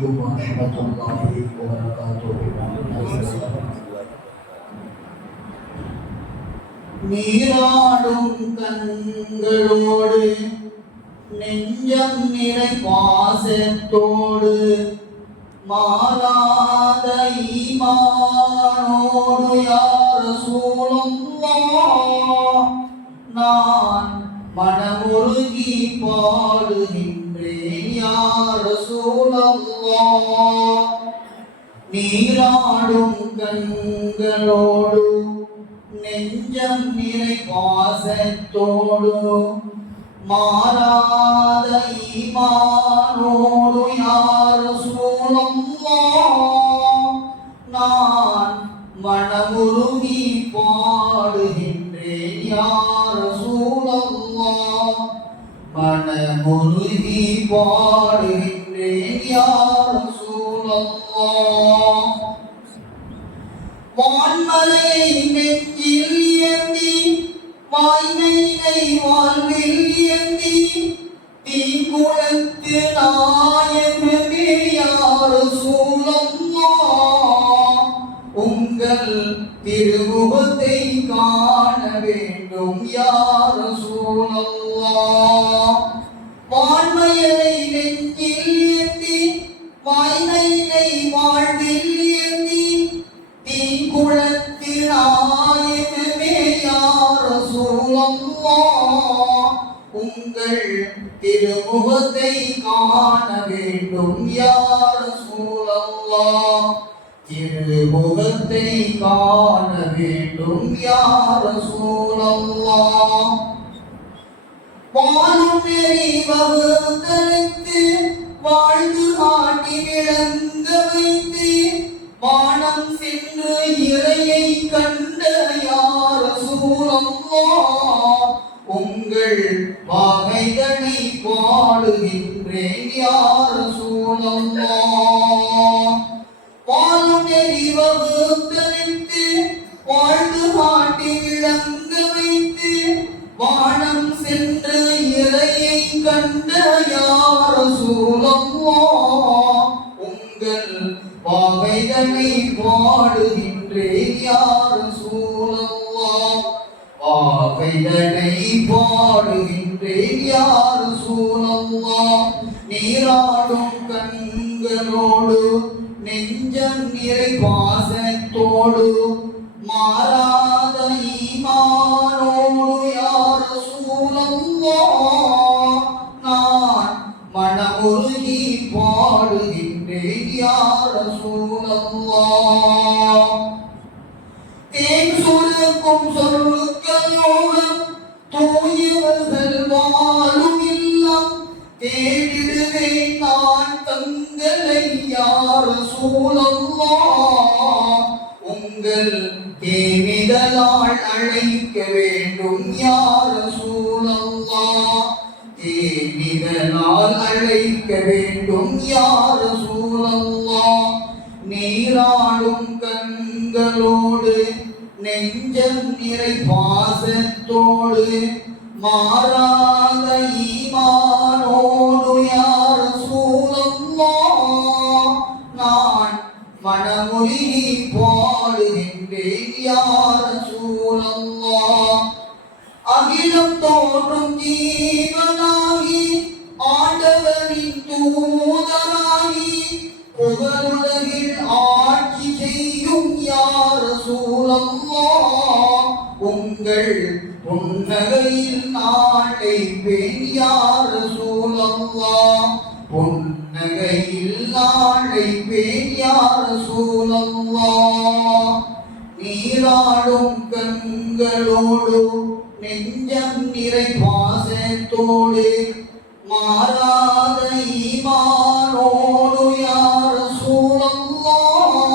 عليكم ورحمة الله وبركاته. நீராடும் கண்களோடு நெஞ்சம் நிறை பாசத்தோடு மாறாத ஈமானோடு யா ரசூலல்லாஹ் நான் மனமுருகி பாடுகின்றேன் யா ரசூலல்லாஹ். நீராடும் கண்களோடு நெஞ்சம் நிறை பாசத்தோடு மாறாத ஈமானோடு யா ரசூலல்லாஹ் நான் மனமுருகி பாடுகின்றேன் யா ரசூலல்லாஹ். மனமுருகி பாடுகின்றேன் யா ரசூலல்லாஹ். வான்மலையை நெஞ்சில் ஏந்தி வாய்மையை வாழ்வில் ஏந்தி தீங்குளத்து நாயகமே யா ரசூலல்லாஹ். உங்கள் திருமுகத்தை காண வேண்டும் யா ரசூலல்லாஹ். வான்மையை நெஞ்சில் ஏந்தி வாய்மையை வாழ்வில் ஏந்தி தீங்குளத்து நாயகமே யா ரசூலல்லாஹ். உங்கள் திருமுகத்தை காண வேண்டும் யா ரசூலல்லாஹ். திருமுகத்தை காண வேண்டும் யா ரசூலல்லாஹ். வாழும் நெறி வகுத்தளித்து வாழ்ந்து காட்டி விளங்க வைத்து வானம் சென்று இறையை கண்ட யா ரசூலல்லாஹ். உங்கள் வாகைகளை பாடுகின்றேன் யா ரசூலல்லாஹ். வாழும் நெறி வகுத்தளித்து வாழ்ந்து காட்டி விளங்க வைத்து வானம் சென்று இறையை கண்ட யா ரசூலல்லாஹ். உங்கள் வாகைகளை பாடுகின்றேன் யா ரசூலல்லாஹ். வாகைகளை பாடுகின்றேன் யா ரசூலல்லாஹ். நீராடும் கண்களோடு நெஞ்சம் நிறை பாசத்தோடு மாறாத ஈமானோடு யா ரசூலல்லாஹ் நான் மனமுருகி பாடுகின்றேன் யா ரசூலல்லாஹ். தேன் சுருக்கும் சொற்களோடும் தூயவர்கள் வாழும் இல்லம் தேடிடுவேன் நான் தங்களை யா ரசூலல்லாஹ். உங்கள் தேனிதழால் அழைக்க வேண்டும் யா ரசூலல்லாஹ். தேனிதழால் அழைக்க வேண்டும் யா ரசூலல்லாஹ். நீராடும் கண்களோடு நெஞ்சம் நிறை பாசத்தோடு மாறாத ஈமானோடு யா ரசூலல்லாஹ் நான் மனமுருகி பாடுகின்றேன் யா ரசூலல்லாஹ். அகிலம் தோன்றும் ஜீவனாகி ஆண்டவனின் தூதராகி புகழுலகில் ஆட்சி செய்யும் யா ரசூலல்லாஹ். உங்கள் புன்னகையில் நாளைப்பேன் யா ரசூலல்லாஹ். புன்னகையில் நாளைப்பேன் யா ரசூலல்லாஹ். நீராடும் கண்களோடு நெஞ்சம் நிறை பாசத்தோடு மாறாத ஈமானோடு யா ரசூலல்லாஹ்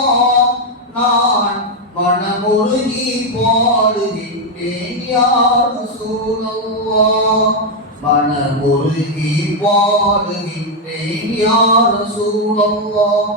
நான் மனமுருகி பாடுகின்றேன் யா ரசூலல்லாஹ். மனமுருகி பாடுகின்றேன் யா ரசூலல்லாஹ்.